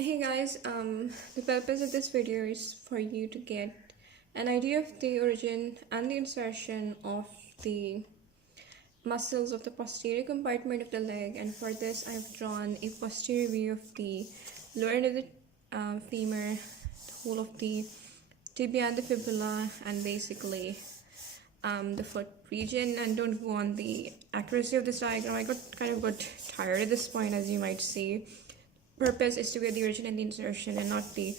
Hey guys, the purpose of this video is for you to get an idea of the origin and the insertion of the muscles of the posterior compartment of the leg, and for this I've drawn a posterior view of the lower end of the femur, the whole of the tibia and the fibula, and basically the foot region. And don't go on the accuracy of this diagram. I got tired at this point, as you might see. Purpose is to get the origin and the insertion and not the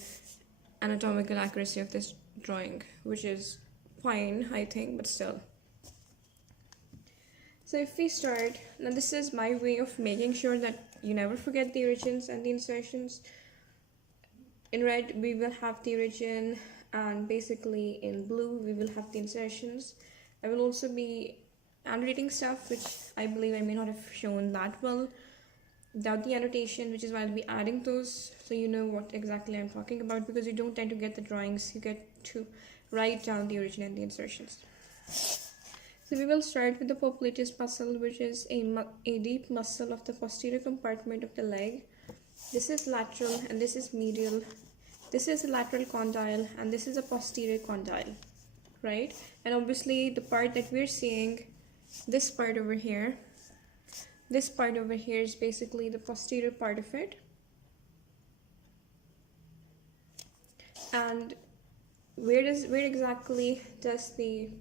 anatomical accuracy of this drawing, which is fine, I think, but still. So if we start, now this is my way of making sure that you never forget the origins and the insertions. In red we will have the origin, and basically in blue we will have the insertions. I will also be annotating stuff which I believe I may not have shown that well without the annotation, which is why I'll be adding those so you know what exactly I'm talking about, because you don't tend to get the drawings, you get to write down the origin and the insertions. So we will start with the Popliteus muscle, which is a deep muscle of the posterior compartment of the leg. This is lateral and this is medial. This is a lateral condyle and this is a posterior condyle, right? And obviously the part that we're seeing, this part over here is basically the posterior part of it. And where exactly does the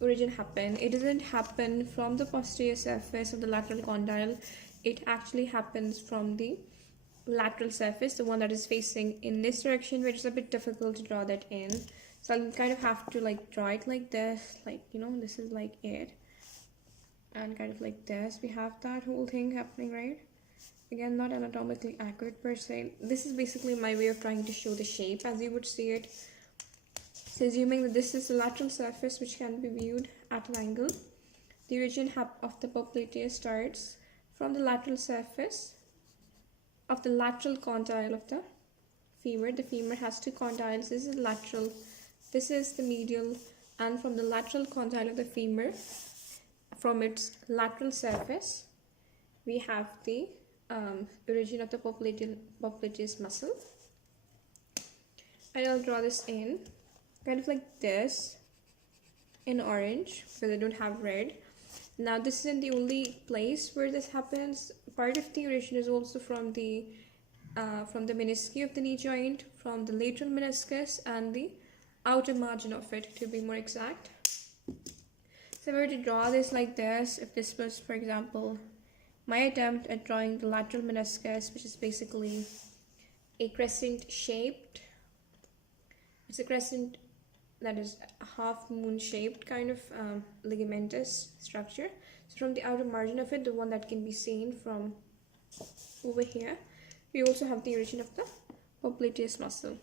origin happen? It doesn't happen from the posterior surface of the lateral condyle. It actually happens from the lateral surface, the one that is facing in this direction, which is a bit difficult to draw that in. So I'll kind of have to draw it like this, this is like it. And kind of like this, we have that whole thing happening, right? Again, not anatomically accurate per se. This is basically my way of trying to show the shape as you would see it. So assuming that this is the lateral surface which can be viewed at an angle, the origin of the popliteus starts from the lateral surface of the lateral condyle of the femur. The femur has two condyles. This is lateral, this is the medial, and from the lateral condyle of the femur, from its lateral surface, we have the origin of the popliteus muscle. And I'll draw this in kind of like this in orange because I don't have red. Now this isn't the only place where this happens. Part of the origin is also from the menisci of the knee joint, from the lateral meniscus and the outer margin of it, to be more exact. So if I were to draw this like this, if this was, for example, my attempt at drawing the lateral meniscus, which is basically a crescent shaped, it's a crescent that is a half moon shaped kind of ligamentous structure. So from the outer margin of it, the one that can be seen from over here, we also have the origin of the popliteus muscle.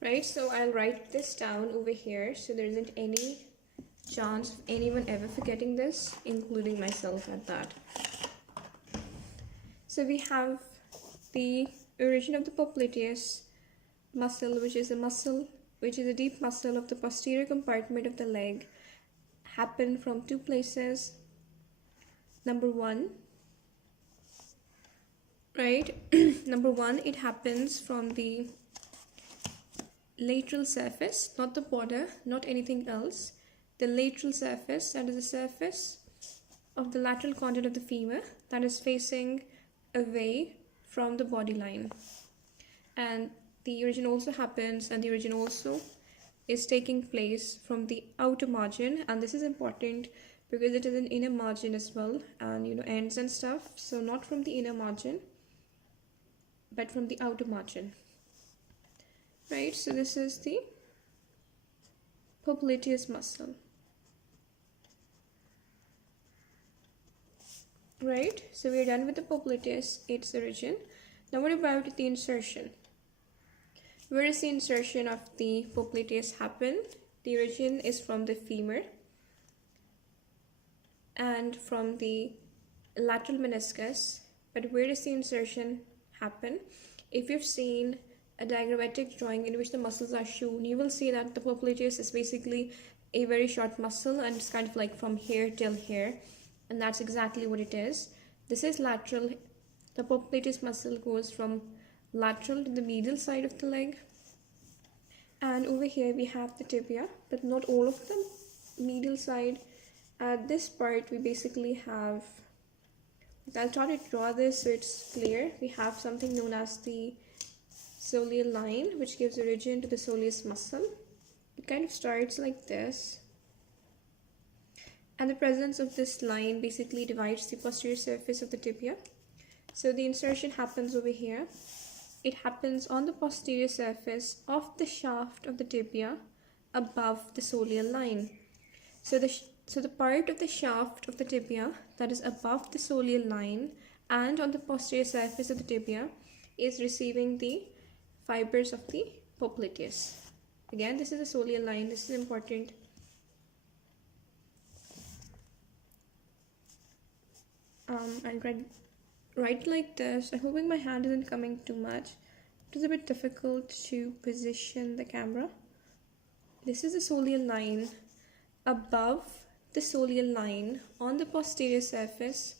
Right, so I'll write this down over here so there isn't any chance of anyone ever forgetting this, including myself at that. So we have the origin of the popliteus muscle, which is a deep muscle of the posterior compartment of the leg, happen from two places. Number one, right? Number one, it happens from the lateral surface, not the border, not anything else. The lateral surface, that is the surface of the lateral condyle of the femur that is facing away from the body line. And the origin also happens, and the origin also is taking place from the outer margin, and this is important because it is an inner margin as well, and ends and stuff. So not from the inner margin, but from the outer margin. Right, so this is the popliteus muscle. Right, so we are done with the popliteus, its origin. Now what about the insertion? Where does the insertion of the popliteus happen? The origin is from the femur and from the lateral meniscus. But where does the insertion happen? If you've seen a diagrammatic drawing in which the muscles are shown, you will see that the popliteus is basically a very short muscle and it's kind of like from here till here, and that's exactly what it is. This is lateral. The popliteus muscle goes from lateral to the medial side of the leg. And over here we have the tibia, but not all of the medial side. At this part we basically have, I'll try to draw this so it's clear. We have something known as the soleal line, which gives origin to the soleus muscle. It kind of starts like this, and the presence of this line basically divides the posterior surface of the tibia. So the insertion happens over here. It happens on the posterior surface of the shaft of the tibia above the soleal line. So the part of the shaft of the tibia that is above the soleal line and on the posterior surface of the tibia is receiving the fibers of the popliteus. Again, this is the soleal line. This is important. And right like this. I'm hoping my hand isn't coming too much. It is a bit difficult to position the camera. This is the soleal line. Above the soleal line on the posterior surface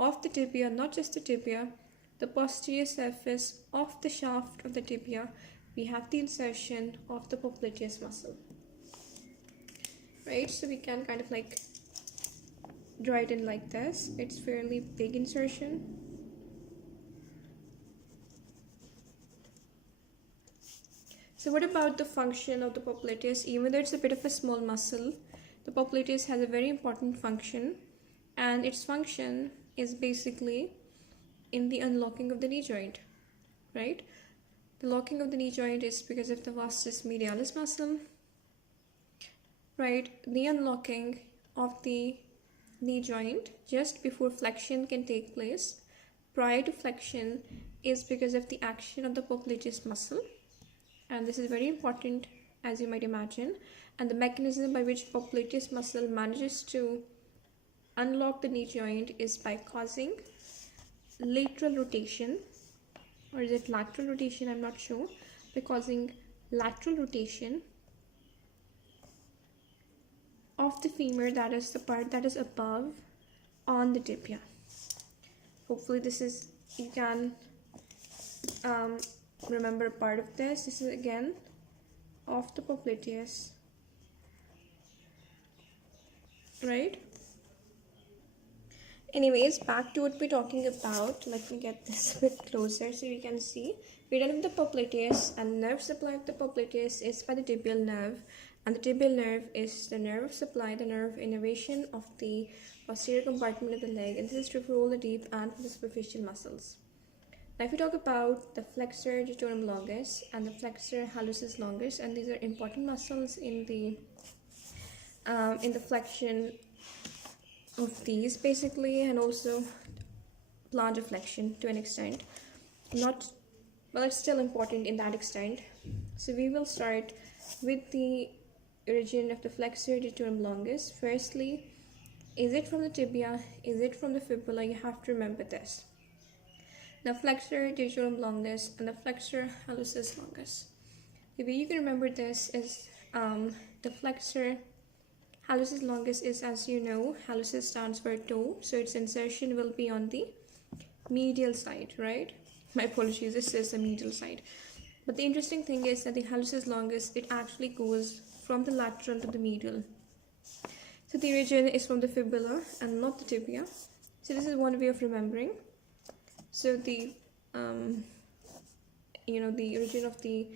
of the tibia, not just the tibia, the posterior surface of the shaft of the tibia, we have the insertion of the popliteus muscle. Right, so we can kind of like draw it in like this. It's fairly big insertion. So what about the function of the popliteus? Even though it's a bit of a small muscle, the popliteus has a very important function, and its function is basically in the unlocking of the knee joint, right? The locking of the knee joint is because of the vastus medialis muscle, right? The unlocking of the knee joint just before flexion can take place, prior to flexion, is because of the action of the popliteus muscle. And this is very important, as you might imagine. And the mechanism by which popliteus muscle manages to unlock the knee joint is by causing lateral rotation, or is it lateral rotation? I'm not sure. By causing lateral rotation of the femur, that is the part that is above on the tibia. Hopefully this is, you can remember a part of this. This is again of the popliteus, right? Anyways, back to what we're talking about. Let me get this a bit closer so you can see. We're done with the popliteus, and nerve supply of the popliteus is by the tibial nerve, and the tibial nerve is the nerve of supply, the nerve innervation of the posterior compartment of the leg, and this is true for all the deep and for the superficial muscles. Now if we talk about the flexor digitorum longus and the flexor hallucis longus, and these are important muscles in the flexion of these basically, and also plantar flexion to an extent. Not, well, it's still important in that extent. So we will start with the origin of the flexor digitorum longus. Firstly, is it from the tibia? Is it from the fibula? You have to remember this. The flexor digitorum longus and the flexor hallucis longus. The way you can remember this is the flexor hallucis longus is, as you know, hallucis stands for toe, so its insertion will be on the medial side, right? My apologies, this is the medial side. But the interesting thing is that the hallucis longus, it actually goes from the lateral to the medial. So the origin is from the fibula and not the tibia. So this is one way of remembering. So the the origin of the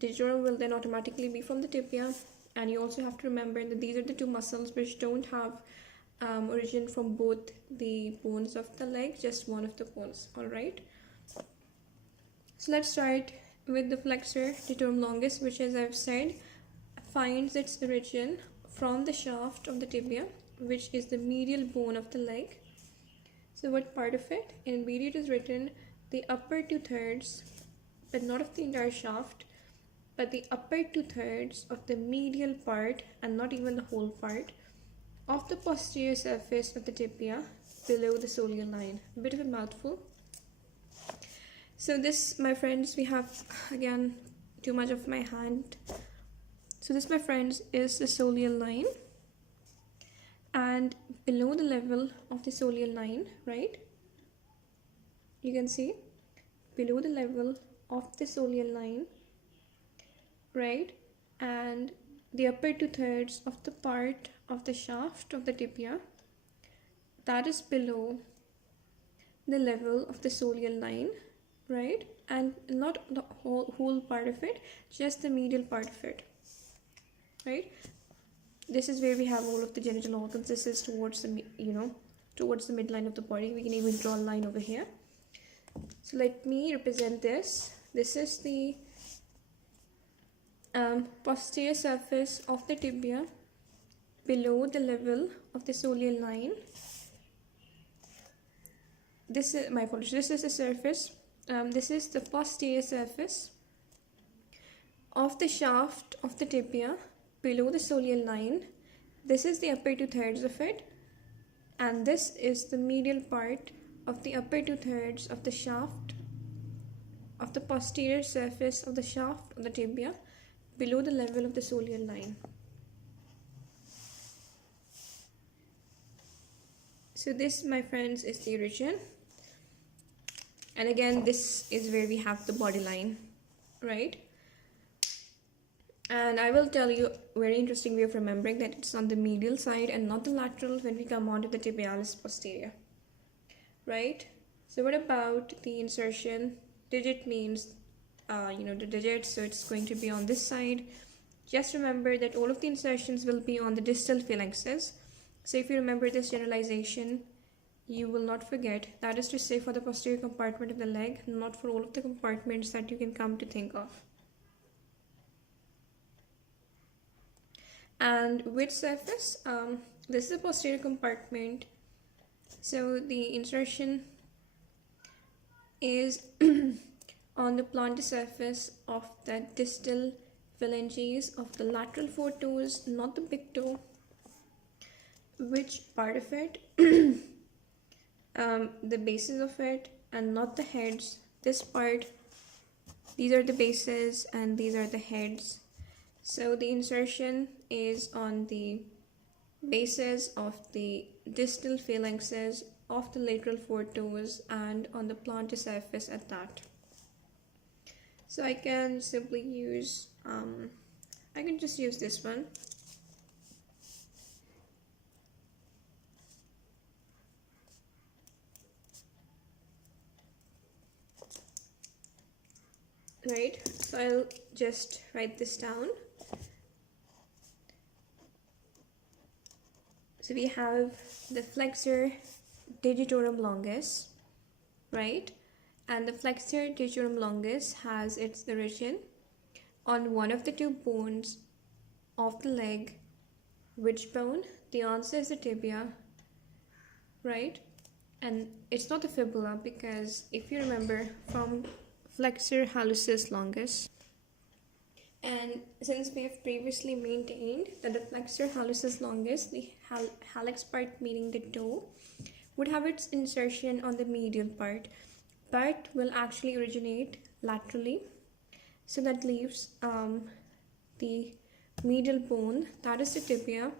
digitorum will then automatically be from the tibia. And you also have to remember that these are the two muscles which don't have origin from both the bones of the leg, just one of the bones. All right. So let's start with the flexor digitorum longus, which, as I've said, finds its origin from the shaft of the tibia, which is the medial bone of the leg. So what part of it? In video it is written the upper 2/3, but not of the entire shaft, but the upper 2/3 of the medial part, and not even the whole part, of the posterior surface of the tibia below the soleal line. A bit of a mouthful. So this, my friends, we have, again, too much of my hand. So this, my friends, is the soleal line. And below the level of the soleal line, right, you can see below the level of the soleal line, right? And the upper 2/3 of the part of the shaft of the tibia that is below the level of the soleal line, right? And not the whole part of it, just the medial part of it, right? This is where we have all of the genital organs. This is towards the, towards the midline of the body. We can even draw a line over here. So let me represent this. This is the posterior surface of the tibia below the level of the soleal line. This is my apologies. This is the surface. This is the posterior surface of the shaft of the tibia below the soleal line. This is the upper 2/3 of it, and this is the medial part of the upper 2/3 of the shaft of the posterior surface of the shaft of the tibia below the level of the soleal line. So this, my friends, is the origin. And again, this is where we have the body line, right? And I will tell you a very interesting way of remembering that it's on the medial side and not the lateral when we come on to the tibialis posterior, right? So what about the insertion? Digit means, the digit, so it's going to be on this side. Just remember that all of the insertions will be on the distal phalanxes. So if you remember this generalization, you will not forget. That is to say, for the posterior compartment of the leg, not for all of the compartments that you can come to think of. And which surface? This is the posterior compartment. So the insertion is on the plantar surface of the distal phalanges of the lateral four toes, not the big toe. Which part of it? The bases of it and not the heads. This part, these are the bases and these are the heads. So the insertion is on the bases of the distal phalanxes of the lateral four toes and on the plantar surface at that. So I can simply use, I can just use this one. Right, so I'll just write this down. So we have the flexor digitorum longus, right? And the flexor digitorum longus has its origin on one of the two bones of the leg. Which bone? The answer is the tibia, right? And it's not the fibula, because if you remember from Flexor hallucis longus, and since we have previously maintained that the flexor hallucis longus, the hallux part meaning the toe, would have its insertion on the medial part, but will actually originate laterally. So that leaves the medial bone, that is the tibia,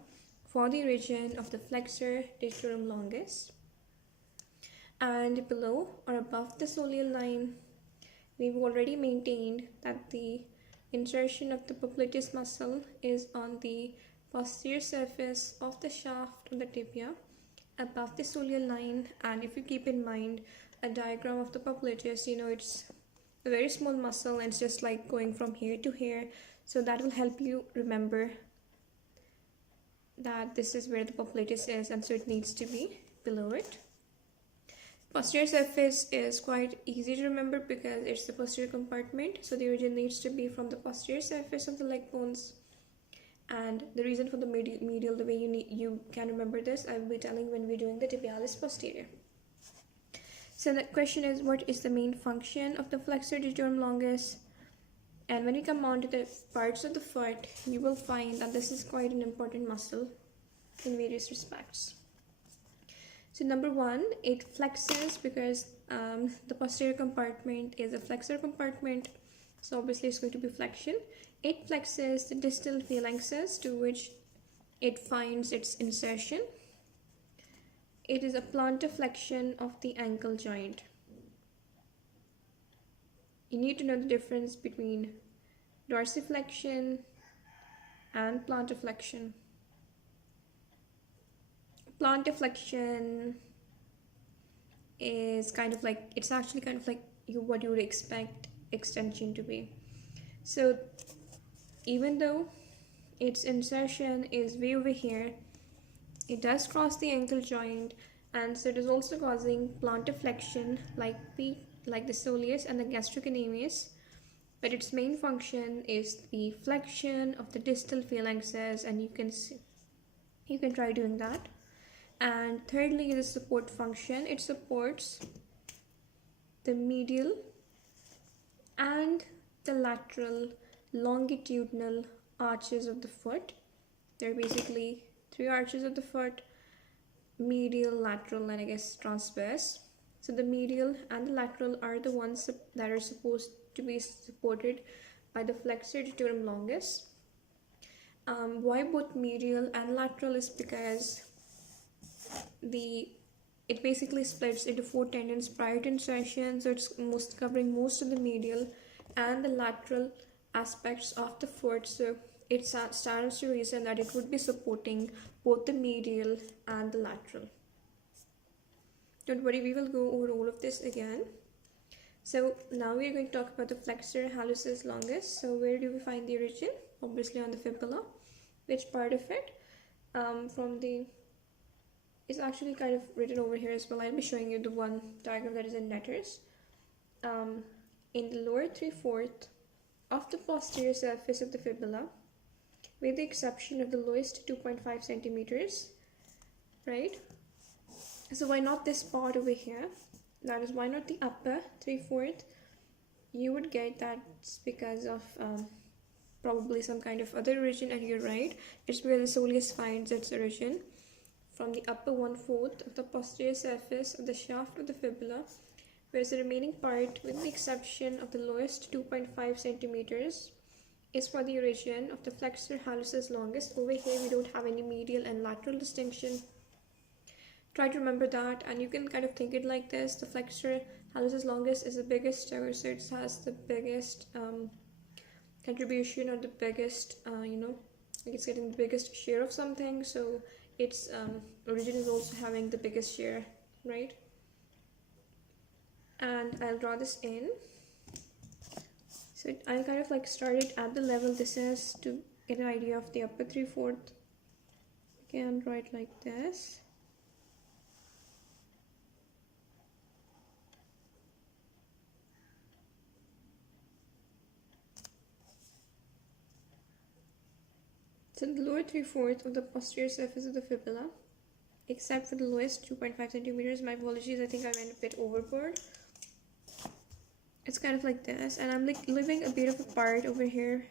for the origin of the flexor digitorum longus. And below or above the soleal line, we've already maintained that the insertion of the Popliteus muscle is on the posterior surface of the shaft of the tibia above the soleal line. And if you keep in mind a diagram of the Popliteus, it's a very small muscle and it's just like going from here to here. So that will help you remember that this is where the Popliteus is, and so it needs to be below it. Posterior surface is quite easy to remember because it's the posterior compartment, so the origin needs to be from the posterior surface of the leg bones. And the reason for the medial, the way you can remember this, I will be telling when we're doing the tibialis posterior. So the question is, what is the main function of the flexor digitorum longus? And when you come on to the parts of the foot, you will find that this is quite an important muscle in various respects. So number one, it flexes because the posterior compartment is a flexor compartment, so obviously it's going to be flexion. It flexes the distal phalanxes to which it finds its insertion. It is a plantar flexion of the ankle joint. you need to know the difference between dorsiflexion and plantarflexion. Plantarflexion is kind of like, it's actually kind of like what you would expect extension to be. So even though its insertion is way over here, it does cross the ankle joint, and so it is also causing plantarflexion like the soleus and the gastrocnemius. But its main function is the flexion of the distal phalanxes, and you can try doing that. And thirdly, the support function. It supports the medial and the lateral longitudinal arches of the foot. There are basically 3 arches of the foot: medial, lateral, and I guess transverse. So the medial and the lateral are the ones that are supposed to be supported by the flexor digitorum longus. Why both medial and lateral is because it basically splits into 4 tendons prior to insertion, so it's covering most of the medial and the lateral aspects of the foot. So it stands to reason that it would be supporting both the medial and the lateral. Don't worry, we will go over all of this again. So now we are going to talk about the flexor hallucis longus. So where do we find the origin? Obviously on the fibula. Which part of it? It's actually kind of written over here as well. I'll be showing you the one diagram that is in letters. In the lower 3/4 of the posterior surface of the fibula, with the exception of the lowest 2.5 centimeters, right? So why not this part over here? That is, why not the upper 3/4? You would get that's because of probably some kind of other origin, and you're right. It's where the soleus finds its origin, from the upper 1/4 of the posterior surface of the shaft of the fibula, whereas the remaining part, with the exception of the lowest 2.5 centimeters, is for the origin of the flexor hallucis longus. Over here we don't have any medial and lateral distinction. Try to remember that, and you can kind of think it like this: the flexor hallucis longus is the biggest toe, so it has the biggest contribution, or the biggest, like it's getting the biggest share of something, so its origin is also having the biggest share, right? And I'll draw this in. So I'll kind of like start it at the level this is to get an idea of the upper 3/4. Again, draw it like this. So the lower 3/4 of the posterior surface of the fibula, except for the lowest 2.5 centimeters. My apologies, I think I went a bit overboard. It's kind of like this, and I'm like leaving a bit of a part over here,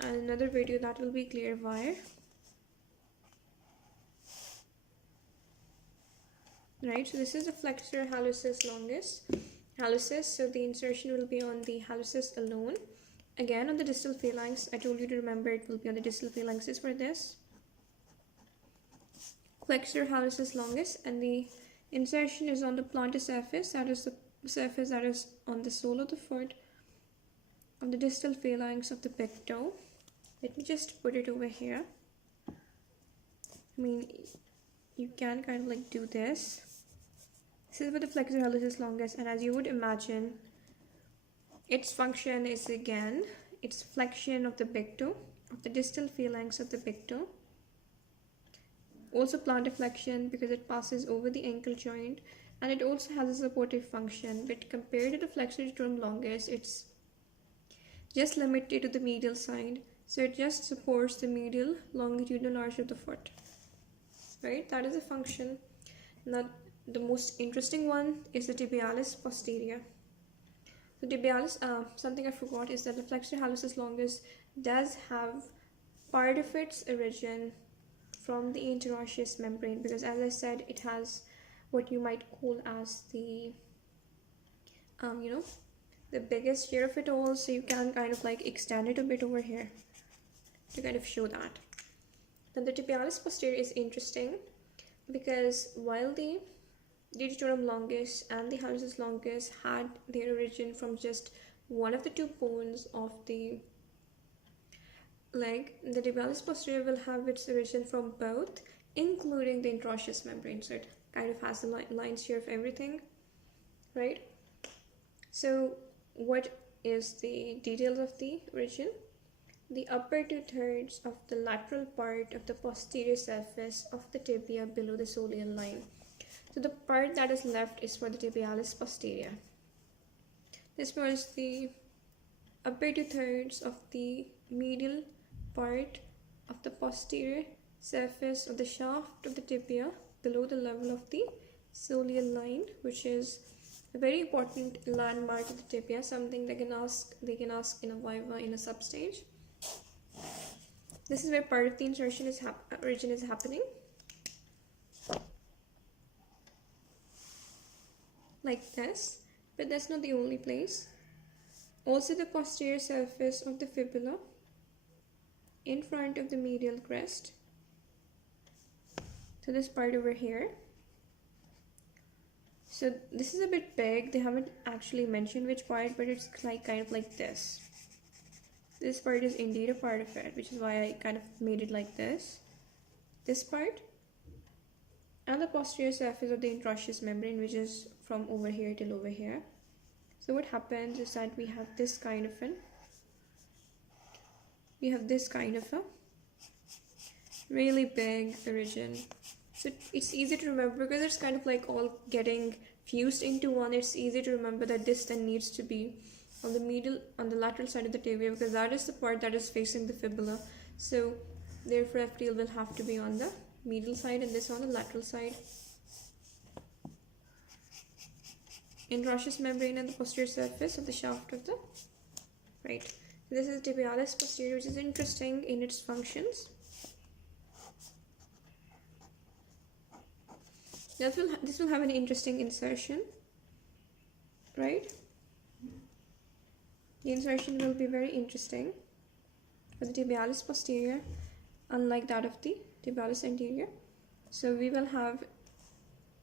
and another video that will be clear why. Right, so this is the flexor hallucis longus. Hallucis, so the insertion will be on the hallucis alone. Again, on the distal phalanx. I told you to remember it will be on the distal phalanxes for this. Flexor hallucis longus, and the insertion is on the plantar surface, that is the surface that is on the sole of the foot, on the distal phalanx of the big toe. Let me just put it over here. I mean, you can kind of like do this. This is with the flexor hallucis longus, and as you would imagine, its function is again its flexion of the big toe, of the distal phalanx of the big toe. Also plantar flexion because it passes over the ankle joint, and it also has a supportive function, but compared to the flexor digitorum longus, it's just limited to the medial side, so it just supports the medial longitudinal arch of the foot, right? That is a function. Now the most interesting one is the tibialis posterior. The tibialis, something I forgot is that the flexor hallucis longus does have part of its origin from the interosseous membrane, because as I said, it has what you might call as the the biggest share of it all, so you can kind of like extend it a bit over here to kind of show that. Then the tibialis posterior is interesting because while the Digitorum longus and the Hallucis longus had their origin from just one of the two bones of the leg. The Tibialis posterior will have its origin from both, including the interosseous membrane. So it kind of has the lines here of everything, right? So what is the details of the origin? The upper 2/3 of the lateral part of the posterior surface of the tibia below the soleal line. So the part that is left is for the tibialis posterior. This was the upper 2/3 of the medial part of the posterior surface of the shaft of the tibia below the level of the soleal line, which is a very important landmark of the tibia, something they can ask in a viva in a substage. This is where part of the insertion origin is happening, like this, but that's not the only place. Also the posterior surface of the fibula in front of the medial crest. So this part over here. So this is a bit big, they haven't actually mentioned which part, but it's like kind of like this. This part is indeed a part of it, which is why I kind of made it like this. This part and the posterior surface of the interosseous membrane, which is from over here till over here. So what happens is that we have this kind of a really big origin. So it's easy to remember because it's kind of like all getting fused into one. It's easy to remember that this then needs to be on the lateral side of the tibia, because that is the part that is facing the fibula. So therefore FTL will have to be on the medial side and this on the lateral side. Interosseous membrane and the posterior surface of the shaft of the right. So this is tibialis posterior, which is interesting in its functions. This will have an interesting insertion, right? The insertion will be very interesting for the tibialis posterior, unlike that of the tibialis anterior. So we will have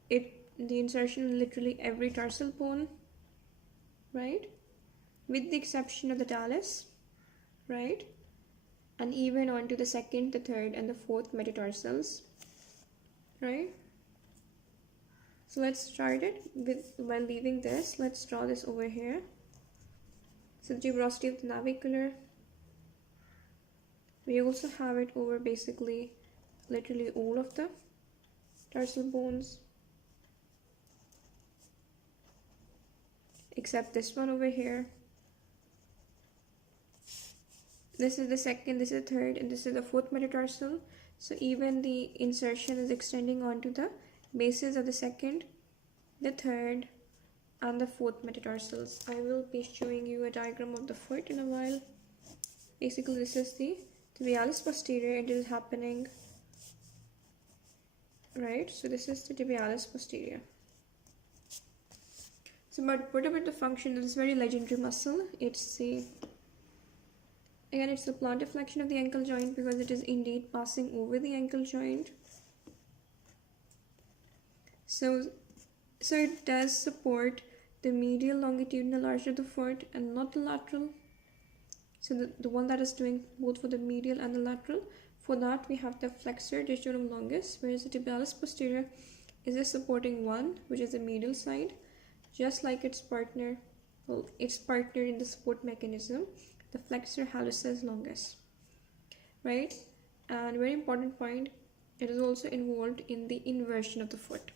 the insertion in literally every tarsal bone, right? With the exception of the talus, right? And even onto the second, the third, and the fourth metatarsals, right? So let's start it by leaving this. Let's draw this over here. So the tuberosity of the navicular. We also have it over basically literally all of the tarsal bones, except this one over here. This is the second, this is the third, and this is the fourth metatarsal. So even the insertion is extending onto the bases of the second, the third, and the fourth metatarsals. I will be showing you a diagram of the foot in a while. Basically this is the tibialis posterior. It is happening, right? So this is the tibialis posterior. So but what about the function? This is very legendary muscle. It's the plantar flexion of the ankle joint, because it is indeed passing over the ankle joint. So it does support the medial longitudinal arch of the foot and not the lateral. So the one that is doing both for the medial and the lateral. For that we have the flexor digitorum longus, whereas the tibialis posterior is a supporting one, which is the medial side, just like its partner in the support mechanism, the flexor hallucis longus, right? And very important point, it is also involved in the inversion of the foot.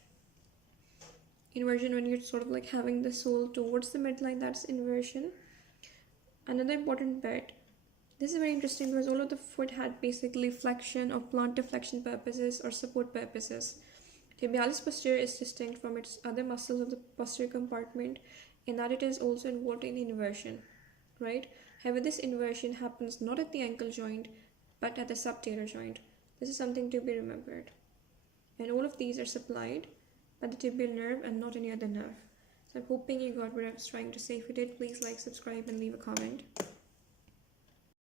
Inversion, when you're sort of like having the sole towards the midline, that's inversion. Another important bit, this is very interesting because all of the foot had basically flexion or plantar flexion purposes or support purposes. Tibialis posterior is distinct from its other muscles of the posterior compartment in that it is also involved in inversion, right? However, this inversion happens not at the ankle joint but at the subtalar joint. This is something to be remembered. And all of these are supplied by the tibial nerve and not any other nerve. So I'm hoping you got what I was trying to say. If you did, please like, subscribe, and leave a comment.